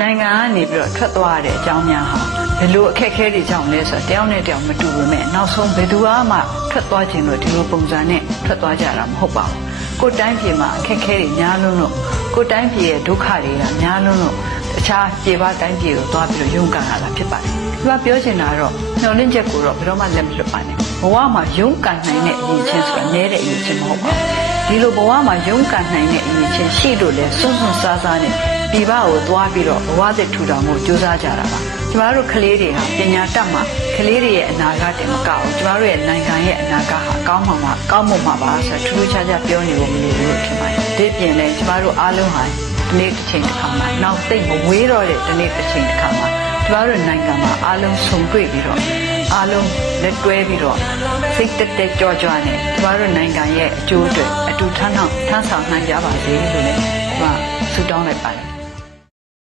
နိုင်ငံကနေပြီးတော့ထွက်သွားတဲ့အကြောင်းများဟာဘယ်လိုအခက်အခဲတွေကြောင့်လဲဆိုတော့တယောက်နဲ့တယောက်မတူဘူးမဲ့နောက်ဆုံးဘယ်သူမှထွက်သွားခြင်းလို့ဒီလိုပုံစံနဲ့ထွက်သွားကြတာမဟုတ်ပါဘူးကိုယ်တိုင်းပြည်မှာအခက်အခဲတွေများလွန်းလို့ကိုယ်တိုင်းပြည်ရဲ့ဒုက္ခတွေကများလွန်းလို့အခြားပြည်ပတိုင်းပြည်ကိုသွားပြီးတော့ရုန်းကန်လာတာဖြစ်ပါတယ်ဒီမှာပြောချင်တာကတော့မျှော်လင့်ချက်ကိုတော့ဘယ်တော့မှလက်မလွတ်ပါနဲ့ဘဝမှာရုန်းကန်နိုင်တဲ့အရေးချင်းဆိုတာနည်းတဲ့အရေးချင်းမဟုတ်ပါဘူးဒီလိုဘဝမှာရုန်းကန်နိုင်တဲ့အရေးချင်းရှိလို့လဲစွန့်စွန့်စားစားနဲ့ပြည်ပကိုသွားပြီးတော့ဘဝသစ်ထူထောင်ဖို့ကြိုးစားကြတာပါကျမတို့ကလေးတွေဟာပညာတတ်မှကလေးတွေရဲ့အနာဂတ်တင်မကဘူးကျမတို့ရဲ့နိုင်ငံရဲ့အနာဂတ်ဟာကောင်းမှာပါဆိုတော့ထူးထူးခြားခြားပြောနေဖို့မလိုဘူးလို့ထင်ပါတယ်ဒီပြင်လဲကျမတို့အားလုံးဟာဒီနေ့တစ်ချိန်တစ်ခါမှာနောက်သိမဝေးတော့တဲ့ဒီနေ့တစ်ချိန်တစ်ခါမှာကျမတို့နိုင်ငံမှာအားလုံးဆုံတွေ့ပြီးတော့အားလုံးလက်တွဲပြီးတော့စိတ်တက်တက်ကြွကြွနဲ့ကျမတို့နိုင်ငံရဲ့အကျိုးအတွက်အတူထမ်းဆောင်နိုင်ကြပါစေလို့လည်းကျမဆုတောင်းလိုက်ပါတယ်